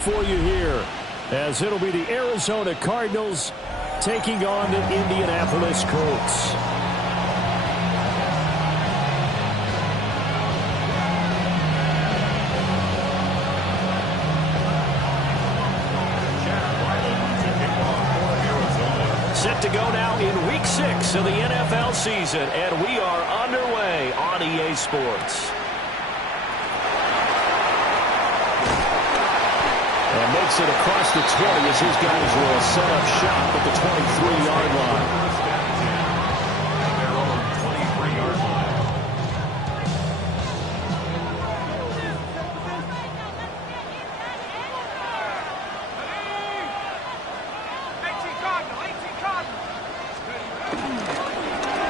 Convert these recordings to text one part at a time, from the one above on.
For you here, as it'll be the Arizona Cardinals taking on the Indianapolis Colts. Set to go now in Week 6 of the NFL season, and we are underway on EA Sports. And makes it across the 20 as his guys will set up shop at the 23-yard line.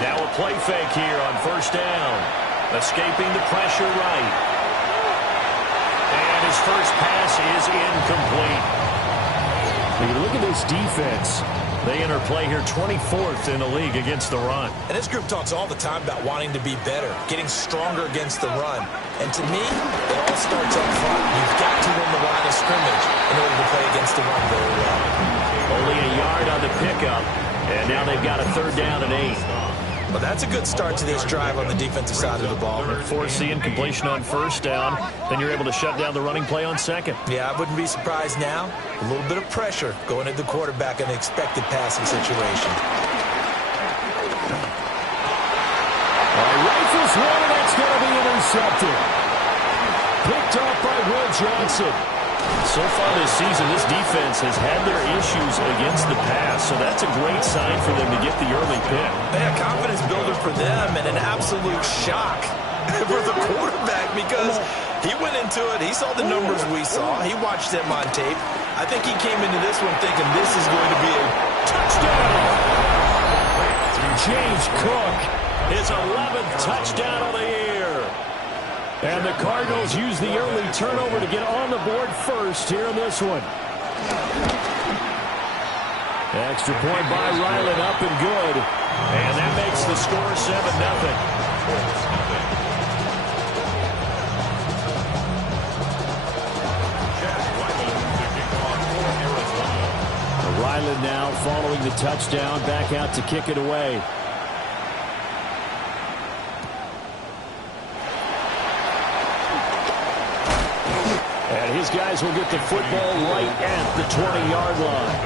Now a play fake here on first down. Escaping the pressure right. His first pass is incomplete. You look at this defense. They enter play here 24th in the league against the run. And this group talks all the time about wanting to be better, getting stronger against the run. And to me, it all starts up front. You've got to win the line of scrimmage in order to play against the run very well. Only a yard on the pickup, and now they've got a 3rd down and 8. Well, that's a good start to this drive on the defensive side of the ball. Force the incompletion on first down, then you're able to shut down the running play on second. Yeah, I wouldn't be surprised now. A little bit of pressure going at the quarterback in an expected passing situation. Rifles one, and that's going to be intercepted. Picked up by Will Johnson. So far this season, this defense has had their issues against the pass, so that's a great sign for them to get the early pick. Yeah, confidence builder for them and an absolute shock for the quarterback because he went into it, he saw the numbers we saw, he watched them on tape. I think he came into this one thinking this is going to be a touchdown. James Cook, his 11th touchdown of the year. And the Cardinals use the early turnover to get on the board first here in this one. Extra point by Ryland, up and good. And that makes the score 7-0. Ryland now following the touchdown, back out to kick it away. And his guys will get the football right at the 20-yard line.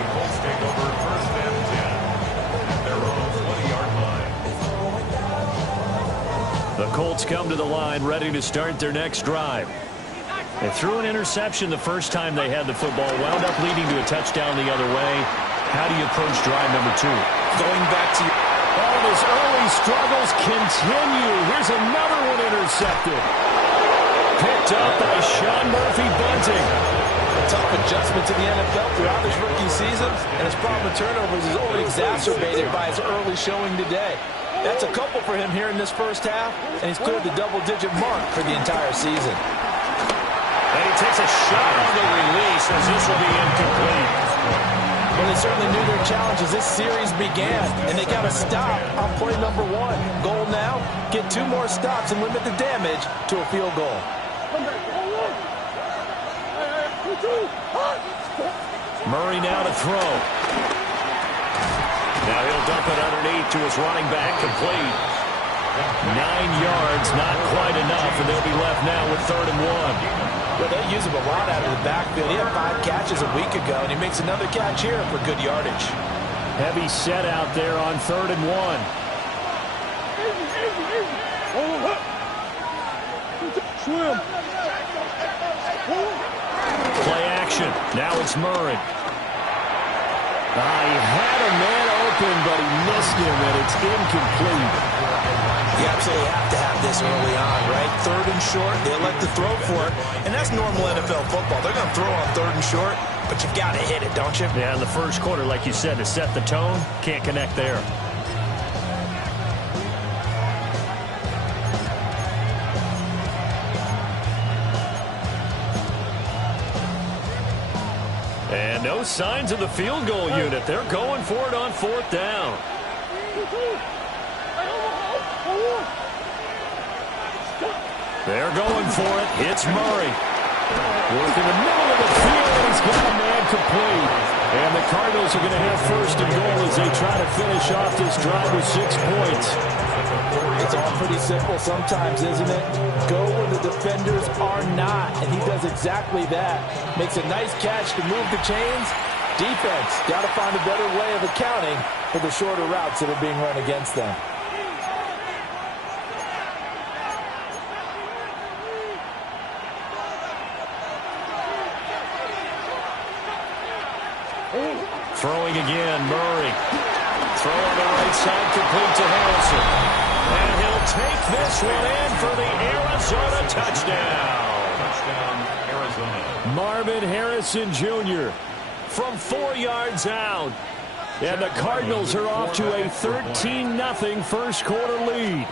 The Colts come to the line ready to start their next drive. They threw an interception the first time they had the football, wound up leading to a touchdown the other way. How do you approach drive number 2? Going back to all his early struggles continue. Here's another one intercepted. Picked up by Sean Murphy-Bunting. A tough adjustment to the NFL throughout his rookie season, and his problem with turnovers is only exacerbated by his early showing today. That's a couple for him here in this first half, and he's cleared the double-digit mark for the entire season. And he takes a shot on the release as this will be incomplete. Well, they certainly knew their challenge as this series began, and they got to stop on play number 1. Goal now, get 2 more stops and limit the damage to a field goal. Murray now to throw. Now he'll dump it underneath to his running back, complete. 9 yards, not quite enough, and they'll be left now with 3rd and 1. Well, they use him a lot out of the backfield. He had 5 catches a week ago, and he makes another catch here for good yardage. Heavy set out there on 3rd and 1. Swim. Play action. Now it's Murray. He had a man open, but he missed him, and it's incomplete. You absolutely have to have this early on, right? 3rd and short, they elect to throw for it, and that's normal NFL football. They're going to throw on 3rd and short, but you've got to hit it, don't you? Yeah, in the first quarter, like you said, to set the tone, can't connect there. And no signs of the field goal unit. They're going for it on 4th down. They're going for it. It's Murray. Work in the middle of the field, and he's got a man complete. And the Cardinals are going to have first and goal as they try to finish off this drive with 6 points. It's all pretty simple sometimes, isn't it? Go where the defenders are not, and he does exactly that. Makes a nice catch to move the chains. Defense, got to find a better way of accounting for the shorter routes that are being run against them. Throwing again, Murray. Throw on the right side, complete to Harrison. And he'll take this one in for the Arizona touchdown. Touchdown, Arizona. Marvin Harrison Jr. from 4 yards out. And the Cardinals are off to a 13-0 first quarter lead.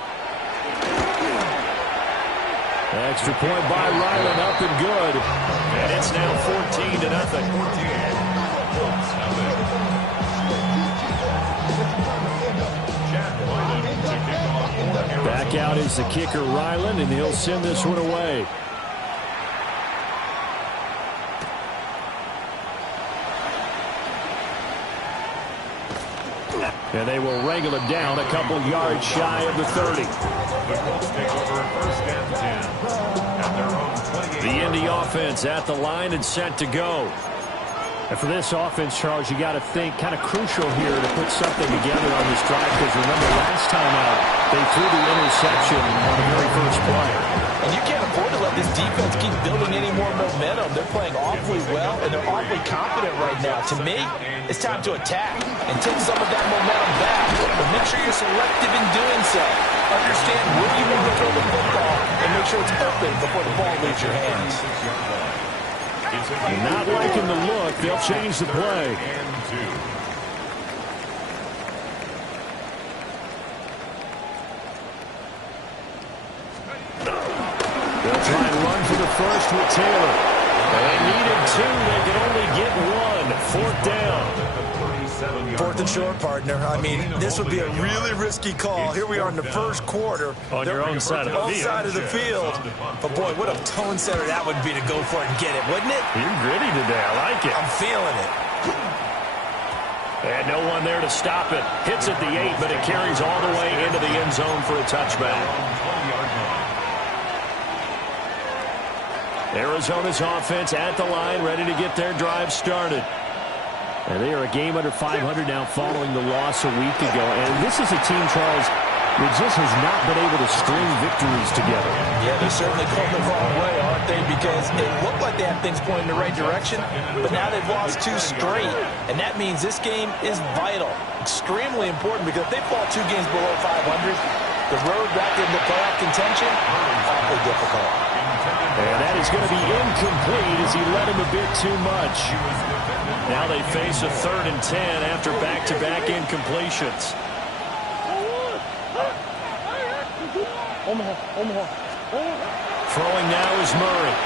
Extra point by Ryland, up and good. And it's now 14-0. Back out is the kicker, Ryland, and he'll send this one away. And they will wrangle him down a couple yards shy of the 30. The Indy offense at the line and set to go. And for this offense, Charles, you got to think kind of crucial here to put something together on this drive, because remember last time out they threw the interception on the very first play. And you can't afford to let this defense keep building any more momentum. They're playing awfully well, and they're awfully confident right now. To me, it's time to attack and take some of that momentum back. But make sure you're selective in doing so. Understand where you want to throw the football and make sure it's open before the ball leaves your hands. And not liking the look, they'll change the play. They'll try and run for the first with Taylor. They needed 2. They could only get 1. 4th down. 4th and short, partner. I mean, this would be a really risky call. Here we are in the first quarter. On your own side of the field. Side of the field. But, boy, what a tone setter that would be to go for it and get it, wouldn't it? You're gritty today. I like it. I'm feeling it. And no one there to stop it. Hits at the 8, but it carries all the way into the end zone for a touchback. Arizona's offense at the line, ready to get their drive started. And they are a game under 500 now following the loss a week ago. And this is a team, Charles, that just has not been able to string victories together. Yeah, they're certainly going the wrong way, aren't they? Because it looked like they had things pointing in the right direction, but now they've lost 2 straight. And that means this game is vital, extremely important, because if they fall 2 games below 500, the road back into playoff contention, awfully difficult. And that is going to be incomplete as he led him a bit too much. Now they face a 3rd and 10 after back-to-back incompletions. Throwing now is Murray.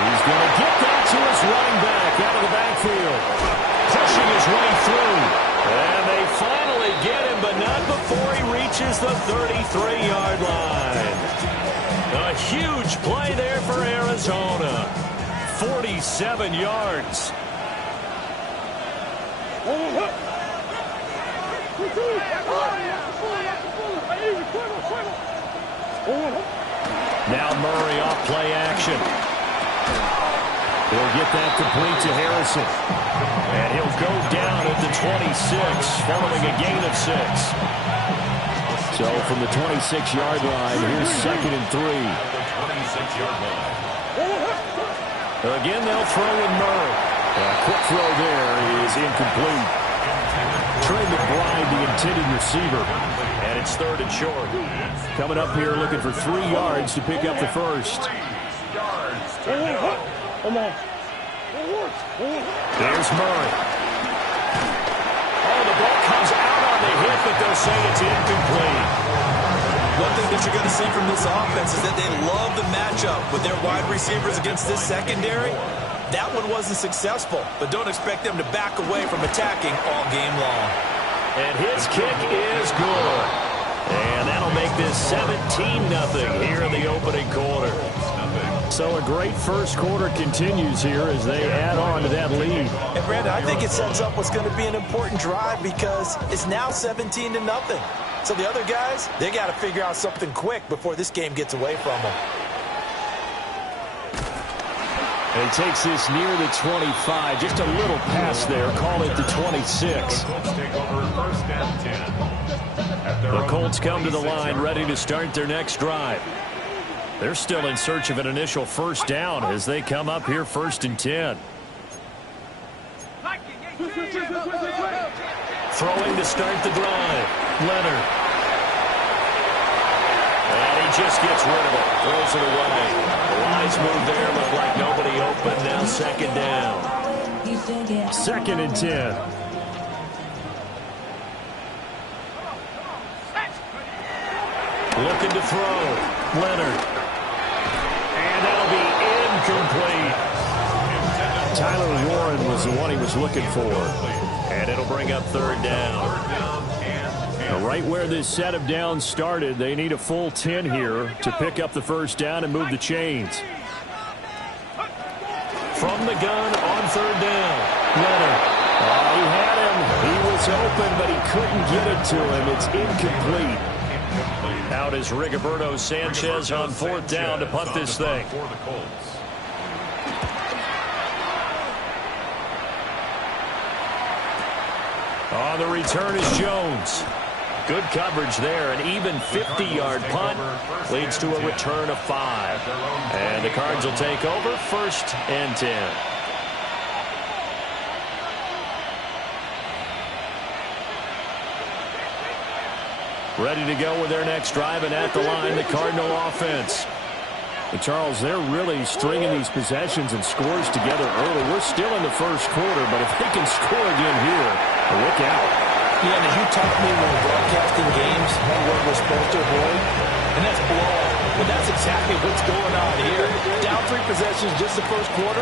He's going to get that to his running back out of the backfield. Pushing his way through. And they finally get him, but not before he reaches the 33-yard line. A huge play there for Arizona. 47 yards. Now Murray off play action. He'll get that complete to Harrison. And he'll go down at the 26, following a gain of 6. So from the 26-yard line, here's 2nd and 3. Again, they'll throw in Murray. A quick throw there is incomplete. Trey McBride, the intended receiver. And it's 3rd and short. Coming up here looking for 3 yards to pick up the first. There's Murray. Oh, the ball comes out on the hit, but they'll say it's incomplete. One thing that you're going to see from this offense is that they love the matchup with their wide receivers against this secondary. That one wasn't successful, but don't expect them to back away from attacking all game long. And his kick is good. And that'll make this 17-0 here in the opening quarter. So a great first quarter continues here as they add on to that lead. And Brandon, I think it sets up what's going to be an important drive because it's now 17-0. So the other guys, they got to figure out something quick before this game gets away from them. And he takes this near the 25. Just a little pass there. Call it the 26. The Colts come to the line ready to start their next drive. They're still in search of an initial first down as they come up here 1st and 10. Throwing to start the drive. Leonard. And he just gets rid of it. Throws it away. The lines move there. Look like nobody open. Now 2nd down. 2nd and 10. Looking to throw. Leonard. And that'll be incomplete. Tyler Warren was the one he was looking for. And it'll bring up 3rd down. Right where this set of downs started, they need a full 10 here to pick up the first down and move the chains. From the gun on 3rd down. Leonard. He had him. He was open, but he couldn't get it to him. It's incomplete. Out is Rigoberto Sanchez on 4th down to punt this thing. On the return is Jones. Good coverage there. An even 50-yard punt leads to a return of 5. And the Cards will take over 1st and 10. Ready to go with their next drive, and at the line, the Cardinal offense. And Charles, they're really stringing these possessions and scores together early. We're still in the first quarter, but if they can score again here, look out. Yeah, and you taught me when we're broadcasting games, one word we're supposed to avoid, and that's blowout. But that's exactly what's going on here. Down 3 possessions just the first quarter.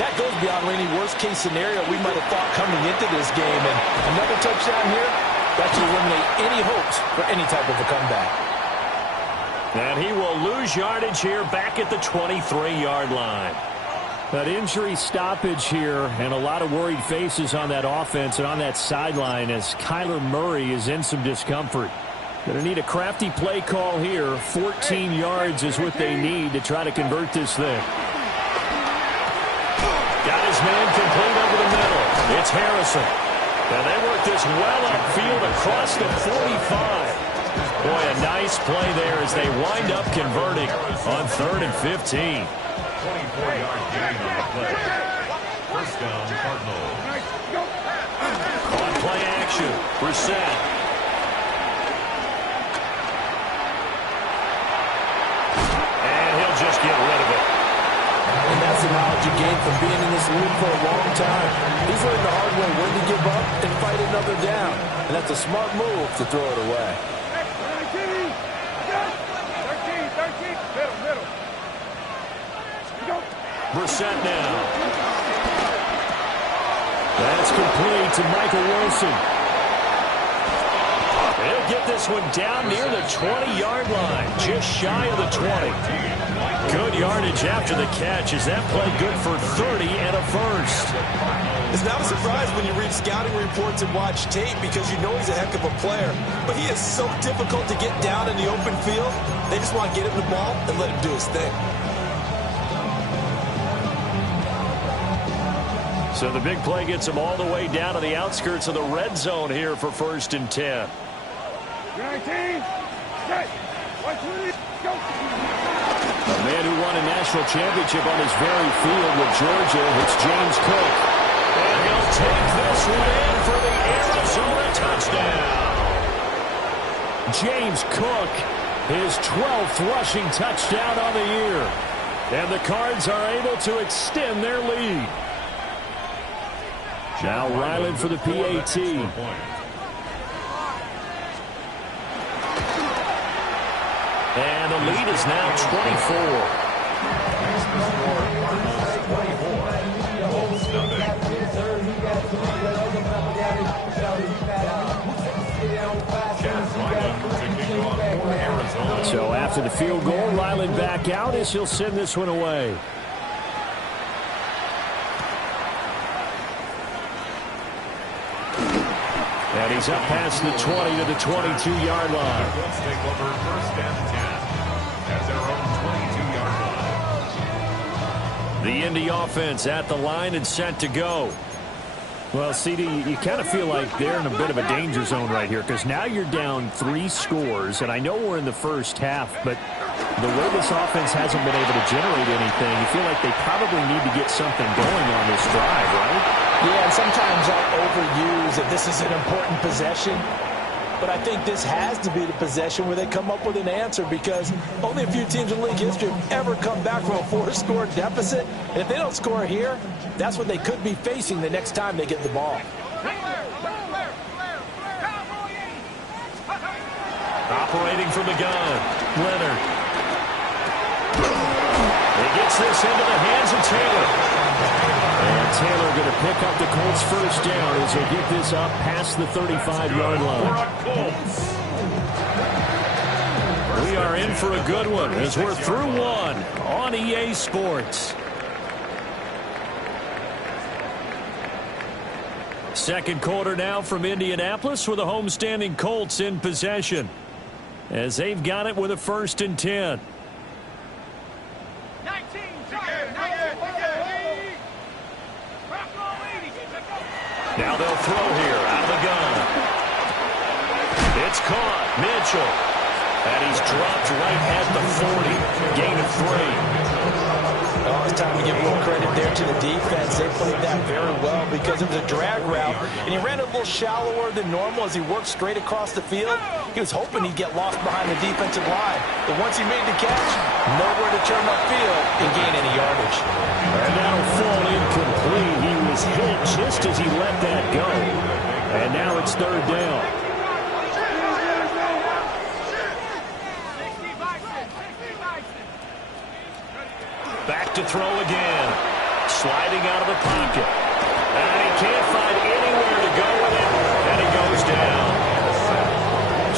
That goes beyond any worst-case scenario we might have thought coming into this game. And another touchdown here, that should eliminate any hopes for any type of a comeback. And he will lose yardage here back at the 23-yard line. That injury stoppage here and a lot of worried faces on that offense and on that sideline as Kyler Murray is in some discomfort. Going to need a crafty play call here. 14 yards is what they need to try to convert this thing. Got his man complete over the middle. It's Harrison. And they work this well upfield across the 45. Boy, a nice play there as they wind up converting on 3rd and 15. 24-yard gain on the play. First down, Cardinals. On play action, Brissett. And he'll just get rid of it. And that's the knowledge you gain from being in this league for a long time. He's learned the hard way when to give up and fight another down. And that's a smart move to throw it away. 13, middle. Brissett now. That's complete to Michael Wilson. He'll get this one down near the 20-yard line, just shy of the 20. Good yardage after the catch as that played good for 30 and a first. It's not a surprise when you read scouting reports and watch tape because you know he's a heck of a player. But he is so difficult to get down in the open field. They just want to get him the ball and let him do his thing. So the big play gets him all the way down to the outskirts of the red zone here for 1st and 10. 19, set, 120, go. A man who won a national championship on this very field with Georgia, it's James Cook. And he'll take this one in for the Arizona touchdown. James Cook, his 12th rushing touchdown on the year. And the Cards are able to extend their lead. Now Ryland for the PAT. And the lead is now 24. So after the field goal, Ryland back out as he'll send this one away. And he's up past the 20 to the 22-yard line. Let's take over 1st and 10 at their own 22-yard line. The Indy offense at the line and set to go. Well, CD, you kind of feel like they're in a bit of a danger zone right here because now you're down 3 scores, and I know we're in the first half, but the way this offense hasn't been able to generate anything, you feel like they probably need to get something going on this drive, right? Yeah, and sometimes I'll overuse that this is an important possession. But I think this has to be the possession where they come up with an answer because only a few teams in league history have ever come back from a 4-score deficit. And if they don't score here, that's what they could be facing the next time they get the ball. Operating from the gun, Leonard. He gets this into the hands of Taylor. And Taylor going to pick up the Colts first down as they get this up past the 35-yard line. We are in for a good one as we're through one on EA Sports. Second quarter now from Indianapolis with the homestanding Colts in possession as they've got it with a 1st and 10. Now they'll throw here out of the gun. It's caught. Mitchell. And he's dropped right at the 40. Gain of 3. Oh, it's time to give a little credit there to the defense. They played that very well because it was a drag route, and he ran a little shallower than normal as he worked straight across the field. He was hoping he'd get lost behind the defensive line, but once he made the catch, nowhere to turn upfield and gain any yardage. And that'll fall incomplete. He was hit just as he let that go. And now it's 3rd down. Back to throw again. Sliding out of the pocket. And he can't find anywhere to go with it. And he goes down.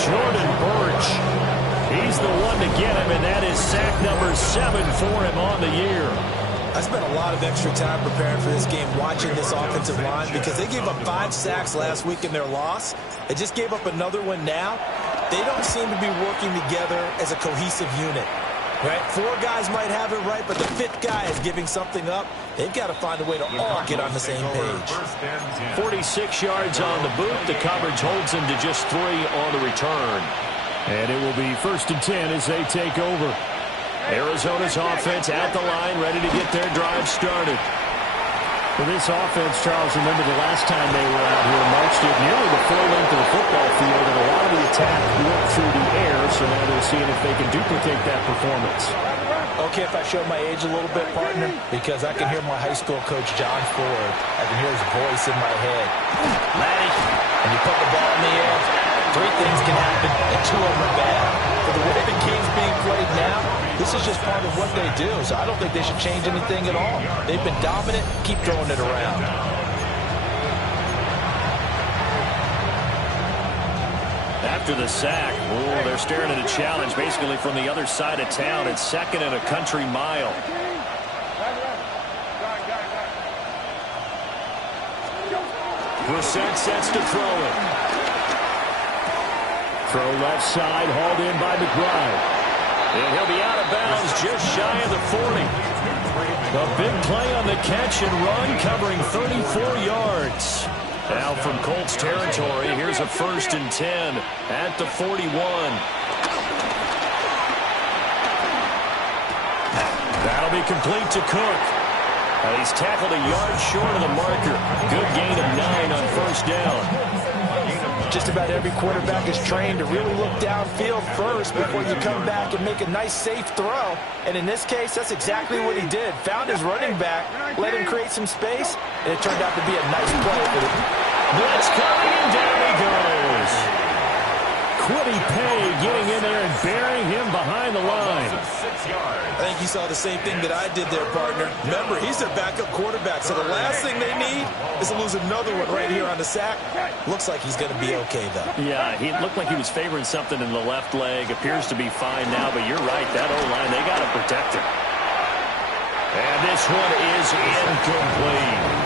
Jordan Burch. He's the one to get him, and that is sack number 7 for him on the year. I spent a lot of extra time preparing for this game watching this offensive line because they gave up 5 sacks last week in their loss. They just gave up another one now. They don't seem to be working together as a cohesive unit. Right? 4 guys might have it right, but the 5th guy is giving something up. They've got to find a way to all get on the same page. 46 yards on the boot. The coverage holds him to just 3 on the return. And it will be 1st and 10 as they take over. Arizona's offense at the line, ready to get their drive started. For this offense, Charles, remember the last time they were out here, marched it nearly the full length of the football field, and a lot of the attack went through the air, so now they're seeing if they can duplicate that performance. Okay, if I show my age a little bit, partner, because I can hear my high school coach, John Ford. I can hear his voice in my head. Laddie, when you put the ball in the air, 3 things can happen, and 2 of them are bad. For the way the game's being played now, this is just part of what they do, so I don't think they should change anything at all. They've been dominant. Keep throwing it around. After the sack, they're staring at a challenge basically from the other side of town. It's 2nd and a country mile. Brissett sets to throw it. Throw left side, hauled in by McBride. And he'll be out of bounds just shy of the 40. A big play on the catch and run, covering 34 yards. Now from Colts territory, here's a 1st and 10 at the 41. That'll be complete to Cook. And he's tackled a yard short of the marker. Good gain of 9 on 1st down. Just about every quarterback is trained to really look downfield first before you come back and make a nice, safe throw. And in this case, that's exactly what he did. Found his running back, let him create some space, and it turned out to be a nice play for him. Blitz coming, and down he goes. Kwity Paye getting in there and burying him behind the line. I think you saw the same thing that I did there, partner. Remember, he's their backup quarterback, so the last thing they need is to lose another one right here on the sack. Looks like he's going to be okay, though. Yeah, he looked like he was favoring something in the left leg. Appears to be fine now, but you're right. That O-line, they got to protect him. And this one is incomplete.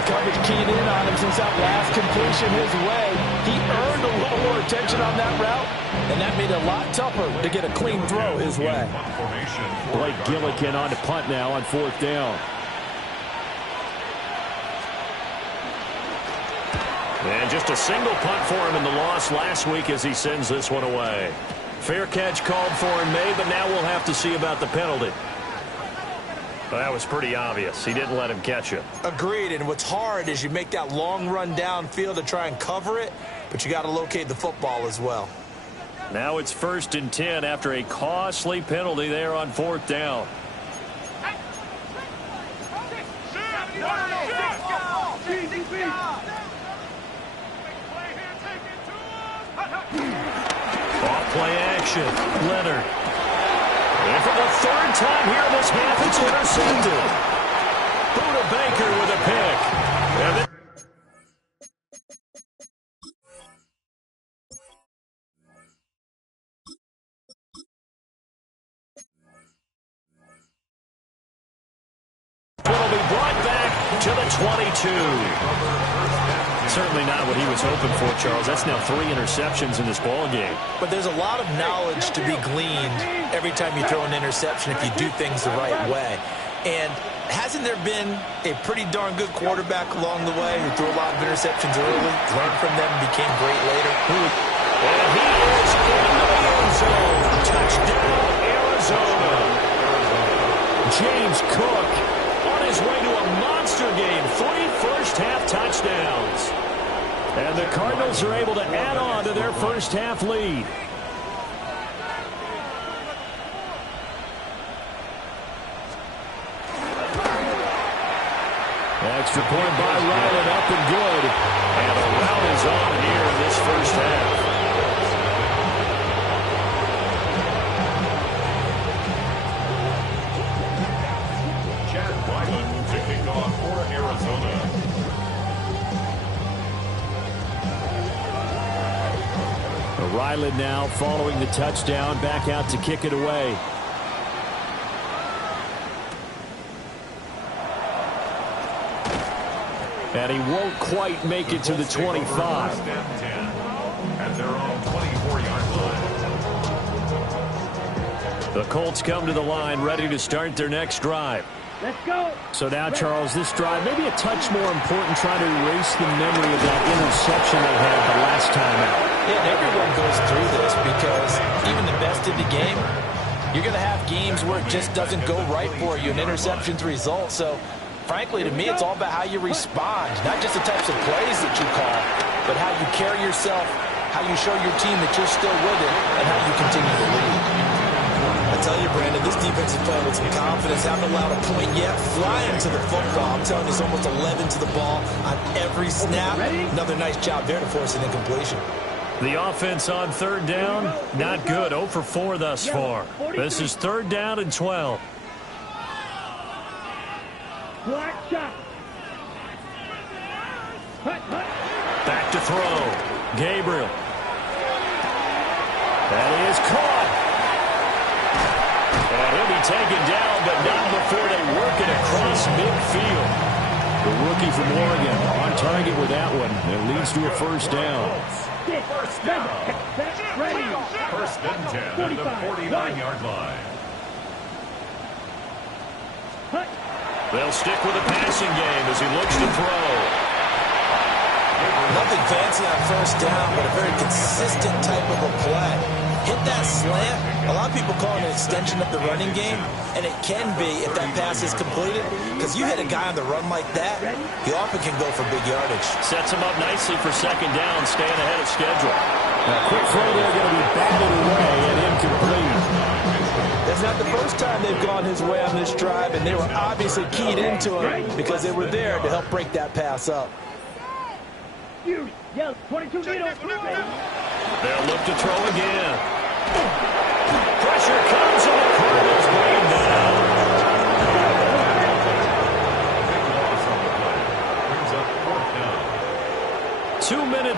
The coverage keyed in on him since that last completion his way. He earned a little more attention on that route, and that made it a lot tougher to get a clean throw his way. Blake Gillikin on to punt now on 4th down. And just a single punt for him in the loss last week as he sends this one away. Fair catch called for him, May, but now we'll have to see about the penalty. Well, that was pretty obvious. He didn't let him catch it. Agreed, and what's hard is you make that long run downfield to try and cover it, but you got to locate the football as well. Now it's 1st and 10 after a costly penalty there on 4th down. Off play action. Leonard. And for the 3rd time here in this half, it's intercepted. Buda Baker with a pick. And then will be brought back to the 22. Certainly not what he was hoping for, Charles. That's now 3 interceptions in this ball game. But there's a lot of knowledge to be gleaned every time you throw an interception if you do things the right way. And hasn't there been a pretty darn good quarterback along the way who threw a lot of interceptions early, learned from them, and became great later? And he is in the end zone. Touchdown, Arizona. James Cook on his way to a monster game. 3 first-half touchdowns. And the Cardinals are able to add on to their first-half lead. Extra point by Ryland, up and good. And a rout is on here in this first half. Chad Ryland to kick off for Arizona. Ryland now following the touchdown, back out to kick it away. And he won't quite make it to the 25. First and 10 at their own 24-yard line. The Colts come to the line ready to start their next drive. Let's go. So now, Charles, this drive maybe a touch more important, trying to erase the memory of that interception they had the last time out. Yeah, and everyone goes through this because even the best in the game, you're going to have games where it just doesn't go right for you, and interceptions result. So, frankly, to me, it's all about how you respond, not just the types of plays that you call, but how you carry yourself, how you show your team that you're still with it, and how you continue to lead. I tell you, Brandon, this defense is playing with some confidence. Haven't allowed a point yet. Flying to the football. I'm telling you, it's almost 11 to the ball on every snap. Another nice job there to force an incompletion. The offense on 3rd down, not good. 0 for 4 thus far. This is 3rd down and 12. Back to throw. Gabriel. That is caught. And he'll be taken down, but not before they work it across midfield. The rookie from Oregon on target with that one. It leads to a 1st down. First down. First and 10 at the 49-yard line. They'll stick with the passing game as he looks to throw. Nothing fancy on 1st down, but a very consistent type of a play. Hit that slant. A lot of people call it an extension of the running game, and it can be if that pass is completed, because you hit a guy on the run like that, he often can go for big yardage. Sets him up nicely for 2nd down, staying ahead of schedule. A quick throw there, going to be batted away and incomplete. That's not the first time they've gone his way on this drive, and they were obviously keyed into him because they were there to help break that pass up. Yell, 22 Nito. They'll look to throw again. Pressure comes, and the Cardinals bring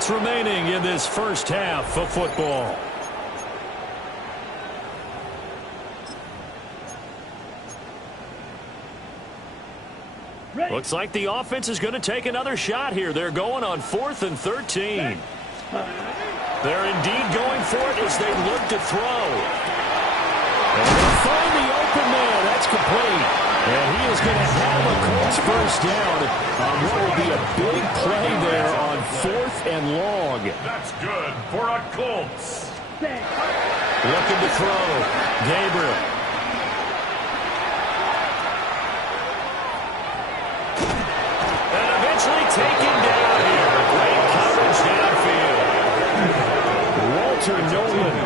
minutes remaining in this first half of football. Looks like the offense is going to take another shot here. They're going on 4th and 13. They're indeed going for it as they look to throw. And they'll find the open man. That's complete. And he is going to have a Colts first down on what will be a big play there on 4th and long. That's good for a Colts. Looking to throw. Gabriel. And eventually taken down here. Great coverage downfield. Walter Nolan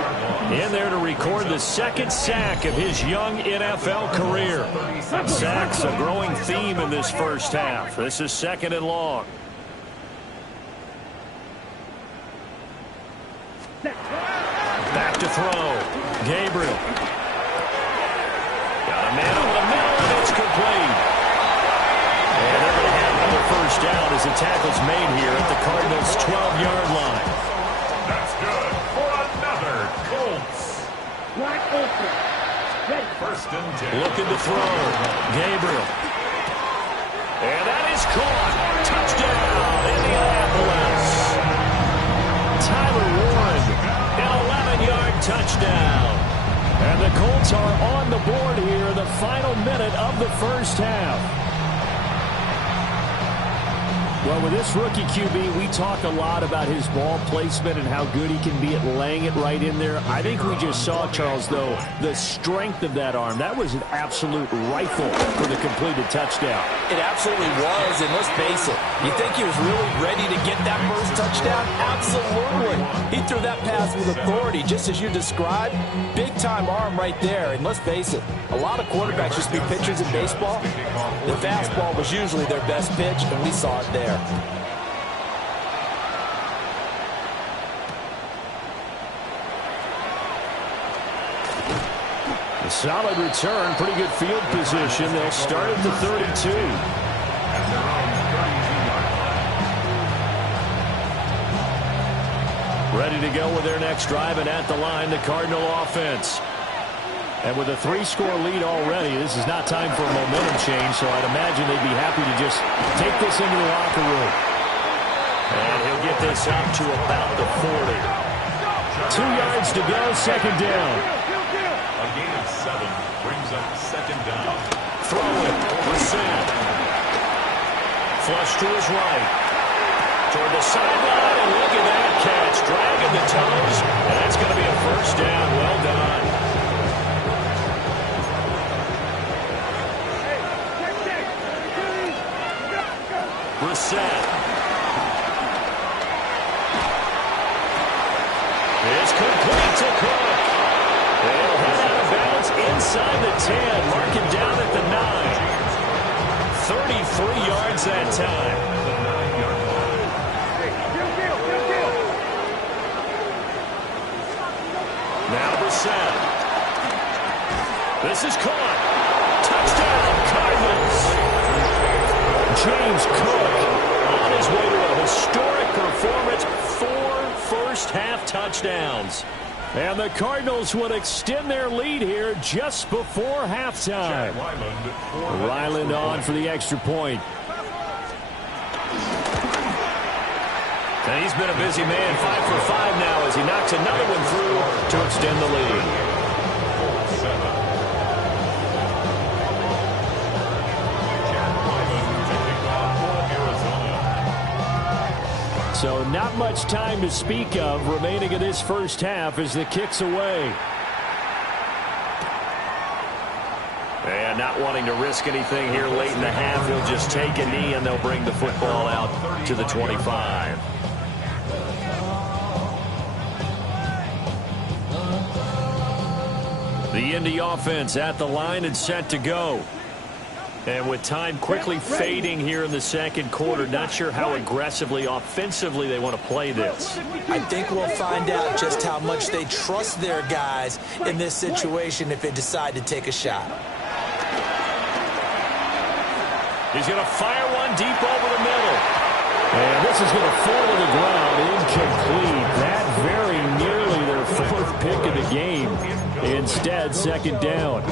in there to record the second sack of his young NFL career. Sacks a growing theme in this first half. This is 2nd and long. Back to throw. Gabriel. Got a man over the middle, and it's complete. And they're going to have another first down as the tackle's made here at the Cardinals' 12-yard line. That's good for another Colts. First and 10. Looking to throw. Gabriel. And that is caught. Touchdown, Indianapolis. Tyler Warren, an 11-yard touchdown. And the Colts are on the board here in the final minute of the first half. Well, with this rookie QB, we talk a lot about his ball placement and how good he can be at laying it right in there. I think we just saw, Charles, though, the strength of that arm. That was an absolute rifle for the completed touchdown. It absolutely was, and let's face it, you think he was really ready to get that first touchdown? Absolutely. He threw that pass with authority, just as you described. Big-time arm right there, and let's face it, a lot of quarterbacks used to be pitchers in baseball. The fastball was usually their best pitch, and we saw it there. A solid return, pretty good field position. They'll start at the 32. Ready to go with their next drive, and at the line, the Cardinal offense. And with a 3-score lead already, this is not time for a momentum change, so I'd imagine they'd be happy to just take this into the locker room. And he'll get this up to about the 40. 2 yards to go, second down. A gain of 7 brings up second down. Throw it. Brissett. Flush to his right. Toward the sideline, and look at that catch. Dragging the toes, and that's going to be a first down. Well done. Brissett. It's complete to Cook. They'll head out of bounds inside the 10. Mark him down at the 9. 33 yards that time. Now Brissett. This is caught. Touchdown, Cardinals. James Cook on his way to a historic performance. 4 first-half touchdowns. And the Cardinals would extend their lead here just before halftime. Ryland on for the extra point. And he's been a busy man, 5 for 5 now as he knocks another one through to extend the lead. So not much time to speak of remaining in this first half as the kick's away. And not wanting to risk anything here late in the half, he'll just take a knee and they'll bring the football out to the 25. The Indy offense at the line and set to go. And with time quickly fading here in the second quarter, not sure how aggressively, offensively they want to play this. I think we'll find out just how much they trust their guys in this situation if they decide to take a shot. He's going to fire one deep over the middle. And this is going to fall to the ground, incomplete. That very nearly their 4th pick of the game. Instead, 2nd down.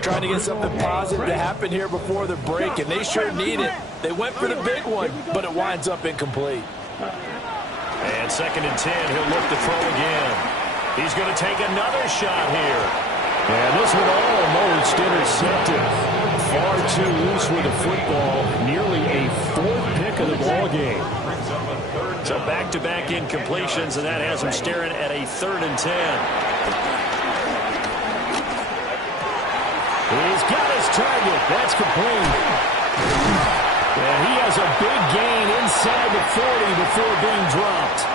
Trying to get something positive to happen here before the break, and they sure need it. They went for the big one, but it winds up incomplete. And 2nd and 10, he'll look to throw again. He's going to take another shot here. And this one almost intercepted. Far too loose with the football. Nearly a 4th pick of the ball game. So back-to-back incompletions, and that has him staring at a 3rd and 10. He's got his target. That's complete. And he has a big gain inside the 40 before being dropped.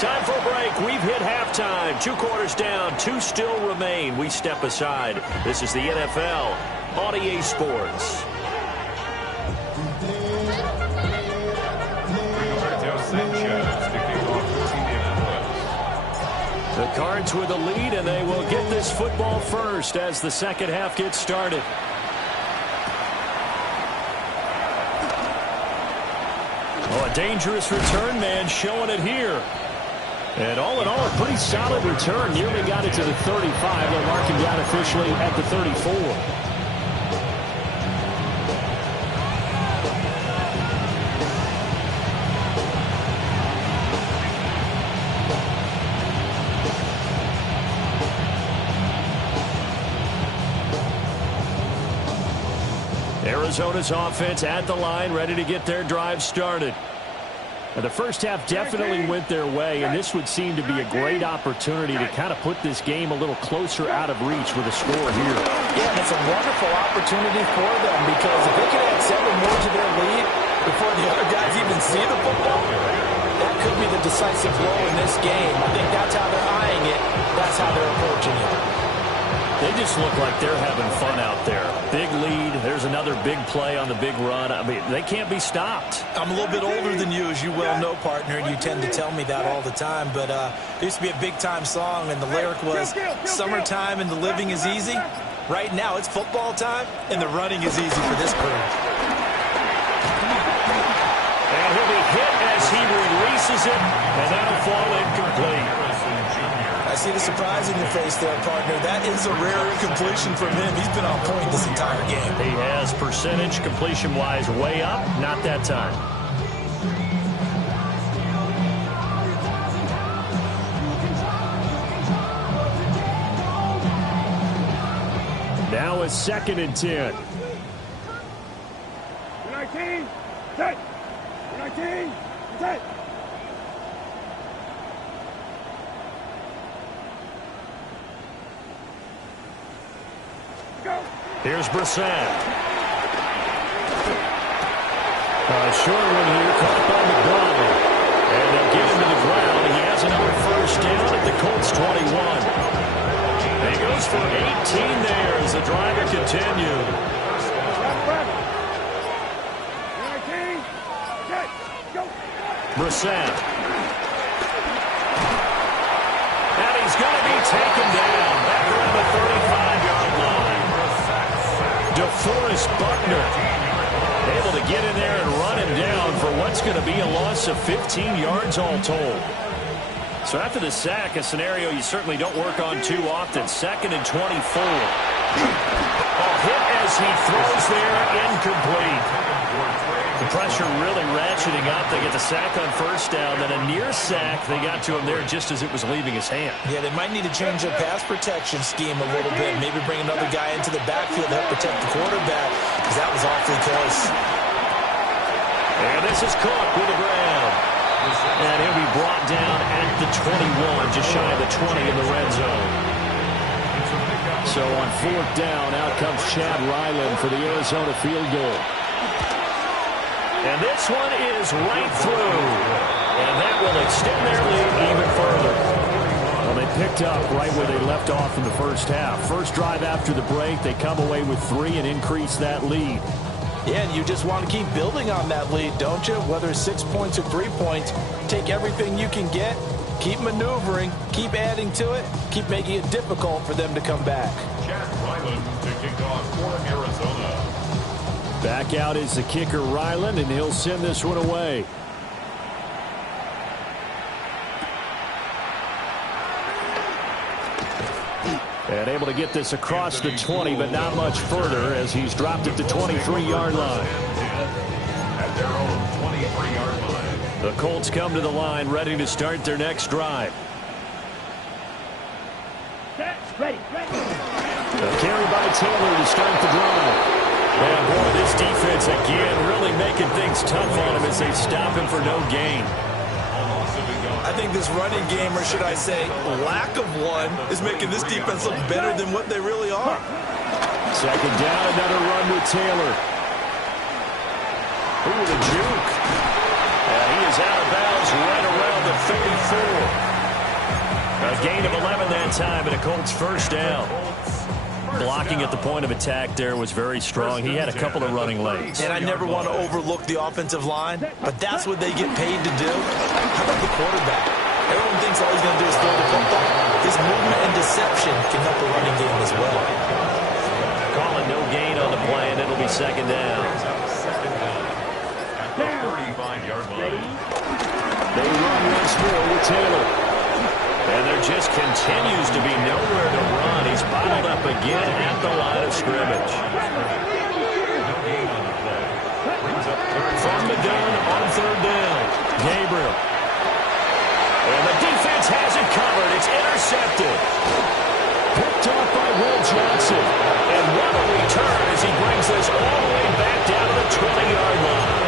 Time for a break. We've hit halftime. 2 quarters down. 2 still remain. We step aside. This is the NFL on EA Sports. The Cards with the lead, and they will get this football first as the second half gets started. Oh, a dangerous return man showing it here. And all in all, a pretty solid return. Nearly got it to the 35. They'll mark him down officially at the 34. Arizona's offense at the line, ready to get their drive started. Now, the first half definitely went their way, and this would seem to be a great opportunity to kind of put this game a little closer out of reach with a score here. Yeah, it's a wonderful opportunity for them, because if they can add 7 more to their lead before the other guys even see the football, that could be the decisive blow in this game. I think that's how they're eyeing it. That's how they're approaching it. They just look like they're having fun out there. Big lead. There's another big play on the big run. I mean, they can't be stopped. I'm a little bit older than you, as you well know, partner, and you tend to tell me that all the time. But there used to be a big-time song, and the lyric was, "Summertime and the living is easy." Right now, it's football time, and the running is easy for this crew. And he'll be hit as he releases it, and that'll fall incomplete. I see the surprise in your face there, partner. That is a rare incompletion from him. He's been on point this entire game. He has percentage completion-wise way up. Not that time. Now a 2nd and 10. 19, set. 19, set. Here's Brissett. Short one here, caught by McDonald. And they'll get him to the ground. He has another first down at the Colts 21. And he goes for 18 there as the drive will continue. 19, set, go. Brissett. And he's going to be taken down back around the 35-yard line. DeForest Buckner able to get in there and run him down for what's going to be a loss of 15 yards all told. So after the sack, a scenario you certainly don't work on too often. 2nd and 24. A hit as he throws there, incomplete. The pressure really ratcheting up. They get the sack on first down, then a near sack. They got to him there just as it was leaving his hand. Yeah, they might need to change their pass protection scheme a little bit. Maybe bring another guy into the backfield to help protect the quarterback, because that was awfully close. And this is Cook with the ground. And he'll be brought down at the 21, just shy of the 20 in the red zone. So on 4th down, out comes Chad Ryland for the Arizona field goal. And this one is right through. And that will extend their lead even further. Well, they picked up right where they left off in the first half. First drive after the break, they come away with 3 and increase that lead. Yeah, and you just want to keep building on that lead, don't you? Whether it's 6 points or 3 points, take everything you can get, keep maneuvering, keep adding to it, keep making it difficult for them to come back. Chad Ryland to kick off for Arizona. Back out is the kicker, Ryland, and he'll send this one away. And able to get this across the 20, but not much further as he's dropped it to 23-yard line. At their own 23-yard line. The Colts come to the line, ready to start their next drive. Ready. A carry by Taylor to start the drive. And boy, this defense again really making things tough on him as they stop him for no gain. I think this running game, or should I say lack of one, is making this defense look better than what they really are. Second down, another run with Taylor. Ooh, the juke. And he is out of bounds right around the 34. A gain of 11 that time, and a Colts first down. Blocking at the point of attack there was very strong. He had a couple of running lanes. And I never want to overlook the offensive line, but that's what they get paid to do. How about the quarterback? Everyone thinks all he's going to do is throw the football. His movement and deception can help the running game as well. Calling no gain on the play, and it'll be second down. At the 35-yard line. They run once more with Taylor. And there just continues to be nowhere to run. He's bottled up again at the line of scrimmage. From the gun on third down. Gabriel. And the defense has it covered. It's intercepted. Picked off by Will Johnson. And what a return as he brings this all the way back down to the 20-yard line.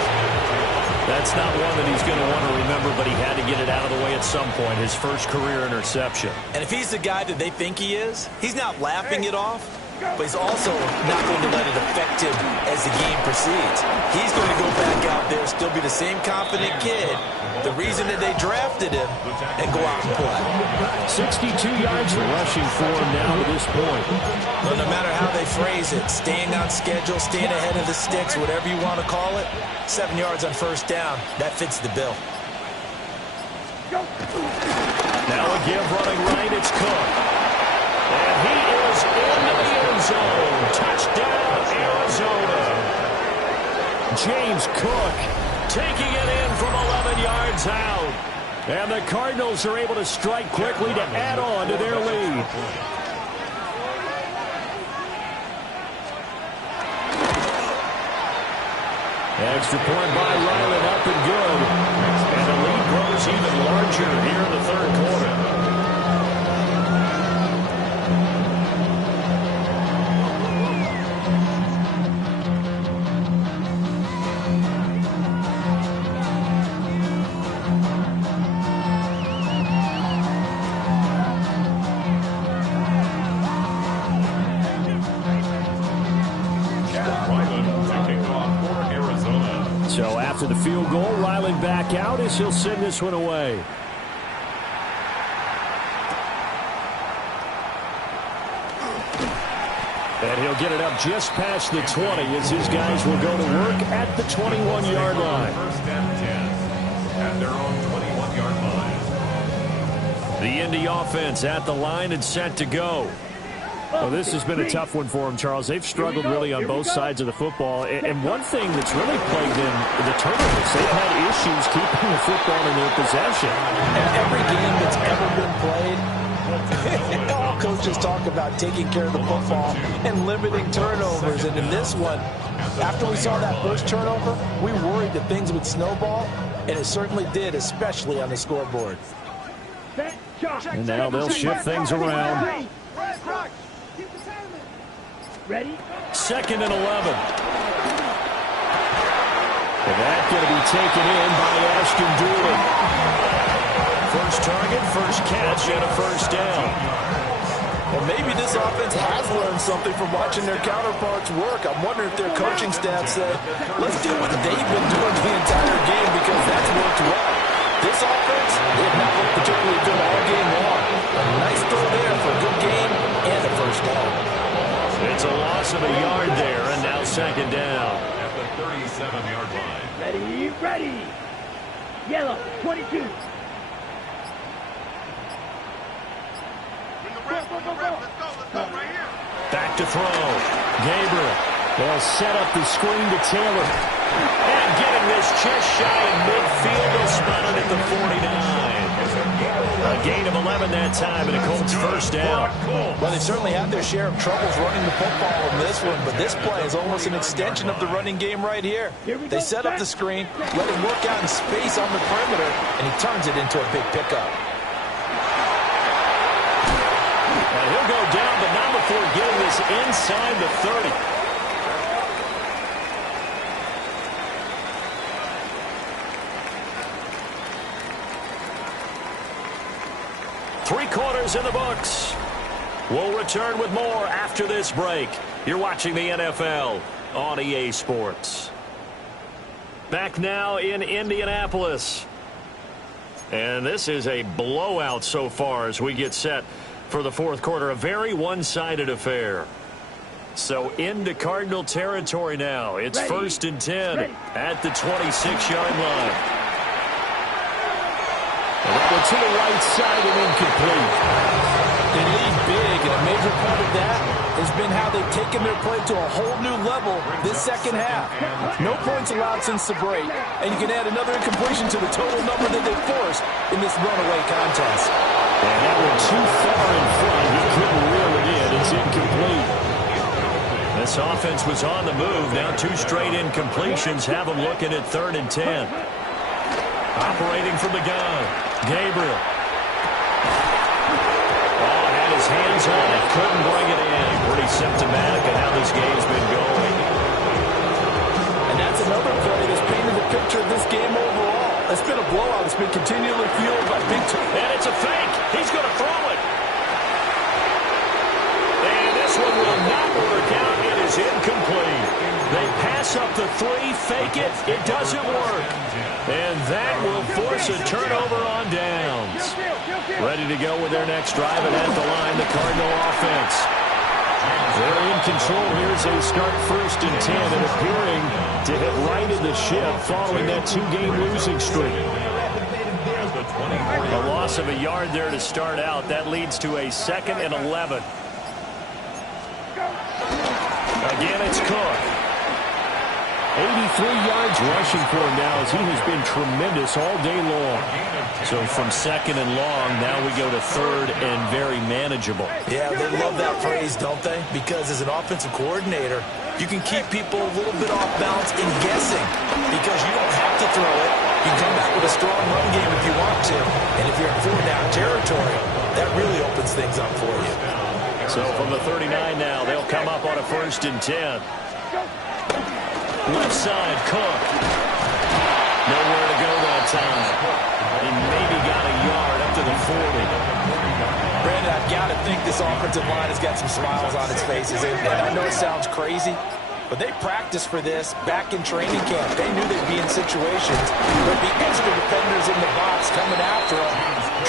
That's not one that he's going to want to remember, but he had to get it out of the way at some point, his first career interception. And if he's the guy that they think he is, he's not laughing it off, but he's also not going to let it affect him as the game proceeds. He's going to go back out there, still be the same confident kid, the reason that they drafted him, and go out and play. 62 yards rushing for him now to this point. But no matter how they phrase it, staying on schedule, staying ahead of the sticks, whatever you want to call it, 7 yards on first down, that fits the bill. Now a give running right, it's Cook. And he is into the end zone. Touchdown, Arizona. James Cook taking it in from 11 yards out. And the Cardinals are able to strike quickly to add on to their lead. Extra point by Ryland, up and good. And the lead grows even larger here in the third quarter. So after the field goal, Ryland back out as he'll send this one away. And he'll get it up just past the 20 as his guys will go to work at the 21-yard line. First and 10 at their own 21-yard line. The Indy offense at the line and set to go. Well, this has been a tough one for them, Charles. They've struggled really on both sides of the football. And one thing that's really plagued them, the turnovers. They've had issues keeping the football in their possession. And every game that's ever been played, all coaches talk about taking care of the football and limiting turnovers. And in this one, after we saw that first turnover, we worried that things would snowball, and it certainly did, especially on the scoreboard. And now they'll shift things around. Ready? Second and 11. And that's going to be taken in by Ashton Dooley. First target, first catch, and a first down. Well, maybe this offense has learned something from watching their counterparts work. I'm wondering if their coaching staff said, let's do what they've been doing the entire game because that's worked well. This offense did not look particularly good all game long. A nice throw there for a good game and a first down. It's a loss of a yard there, and now second down. At the 37-yard line. Ready. Yellow, 22. Back to throw. Gabriel. They'll set up the screen to Taylor. And getting this just shy in midfield, they'll spot it at the 49. A gain of 11 that time, and a Colts first down. Well, they certainly had their share of troubles running the football in this one, but this play is almost an extension of the running game right here. They set up the screen, let him work out in space on the perimeter, and he turns it into a big pickup. And he'll go down, but not before getting this inside the 30. Three quarters in the books. We'll return with more after this break. You're watching the NFL on EA Sports. Back now in Indianapolis. And this is a blowout so far as we get set for the fourth quarter. A very one-sided affair. So into Cardinal territory now. It's first and 10 at the 26-yard line. And that one to the right side and incomplete. They lead big, and a major part of that has been how they've taken their play to a whole new level this second half. No points allowed since the break, and you can add another incompletion to the total number that they forced in this runaway contest. And that one too far in front. He couldn't reel it in. It's incomplete. This offense was on the move. Now two straight incompletions have them looking at 3rd and 10. Operating from the gun, Gabriel. Oh, had his hands on it, couldn't bring it in. Pretty symptomatic of how this game's been going. And that's another play that's painted the picture of this game overall. It's been a blowout. It's been continually fueled by big time. And it's a fake. He's going to throw it. And this one will not work out. It is incomplete. They pass up the 3, fake it. It doesn't work. And that will force a turnover on downs. Ready to go with their next drive, and at the line, the Cardinal offense. They're in control here as they start first and 10 and appearing to have righted the ship following that 2-game losing streak. A loss of a yard there to start out. That leads to a 2nd and 11. Again, it's Cook. 83 yards rushing for him now as he has been tremendous all day long. So from 2nd and long, now we go to 3rd and very manageable. Yeah, they love that phrase, don't they? Because as an offensive coordinator, you can keep people a little bit off balance and guessing because you don't have to throw it. You can come back with a strong run game if you want to. And if you're in 4-down territory, that really opens things up for you. So from the 39 now, they'll come up on a 1st and 10. Left side, Cook. Nowhere to go that time. He maybe got a yard up to the 40. Brandon, I've got to think this offensive line has got some smiles on its faces. And I know it sounds crazy, but they practiced for this back in training camp. They knew they'd be in situations where there'd be extra defenders in the box coming after them,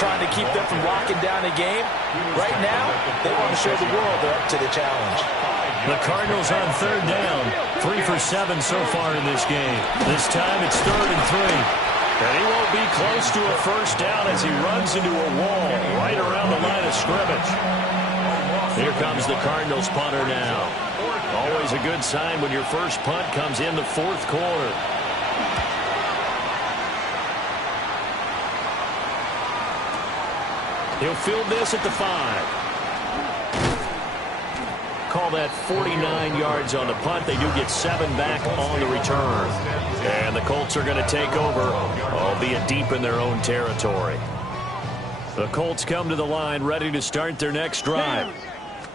trying to keep them from locking down a game. Right now, they want to show the world they're up to the challenge. The Cardinals on 3rd down. 3 for 7 so far in this game. This time it's 3rd and 3. And he won't be close to a first down as he runs into a wall right around the line of scrimmage. Here comes the Cardinals punter now. Always a good sign when your first punt comes in the 4th quarter. He'll field this at the 5. Call that 49 yards on the punt. They do get 7 back on the return. And the Colts are going to take over, albeit deep in their own territory. The Colts come to the line, ready to start their next drive.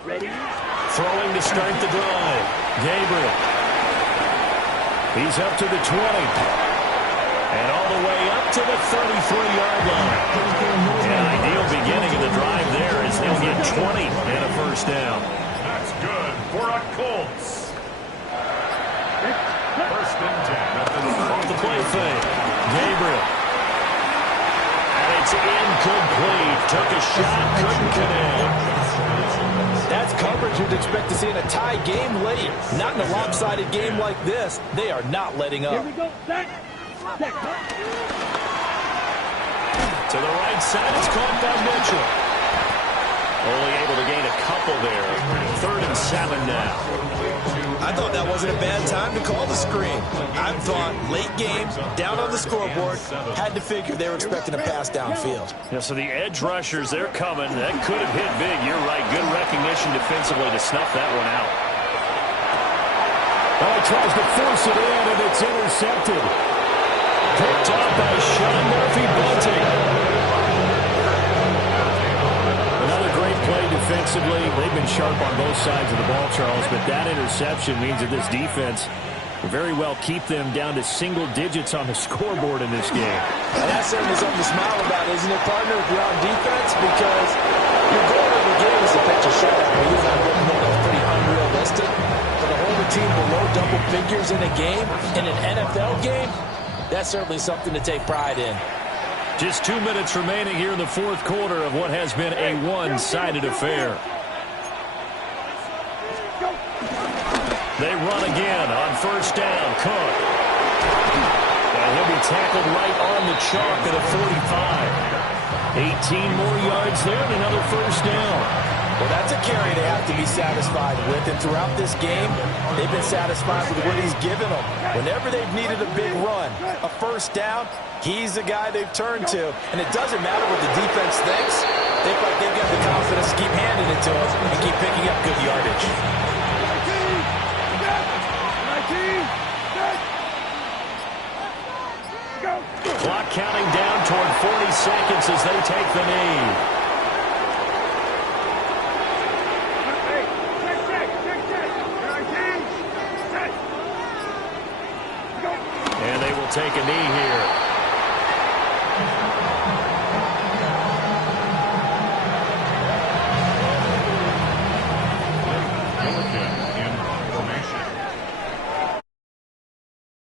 Ready? Throwing to start the drive. Gabriel. He's up to the 20. And all the way up to the 33-yard line. An ideal beginning of the drive there as they'll get 20 and a first down. That's good for a Colts. 1st and 10. Off the play fake. Gabriel. And it's incomplete. Took a shot, couldn't connect. That's coverage you'd expect to see in a tie game late. Not in a lopsided game like this. They are not letting up. Here we go. Set. Set. To the right side, it's caught by Mitchell. Only able to gain a couple there. 3rd and 7 now. I I thought that wasn't a bad time to call the screen. I thought late game, down on the scoreboard, had to figure they were expecting a pass downfield. Yeah, so the edge rushers, they're coming. That could have hit big. You're right. Good recognition defensively to snuff that one out. Oh, he tries to force it in, and it's intercepted. Picked up by Sean Murphy-Bunting. Another great play defensively. They've been sharp on both sides of the ball, Charles, but that interception means that this defense will very well keep them down to single digits on the scoreboard in this game. And that's certainly something to smile about, isn't it, partner, if you're on defense? Because your goal every game is to pitch a shutout. Well, you and I both know that's pretty unrealistic. But to hold a team below double figures in a game, in an NFL game, that's certainly something to take pride in. Just 2 minutes remaining here in the fourth quarter of what has been a one-sided affair. They run again on first down. Cook. And he'll be tackled right on the chalk at a 45. 18 more yards there and another first down. Well, that's a carry they have to be satisfied with. And throughout this game, they've been satisfied with what he's given them. Whenever they've needed a big run, a first down, he's the guy they've turned to. And it doesn't matter what the defense thinks. They feel like they've got the confidence to keep handing it to us and keep picking up good yardage. Clock counting down toward 40 seconds as they take the knee. And they will take a knee here.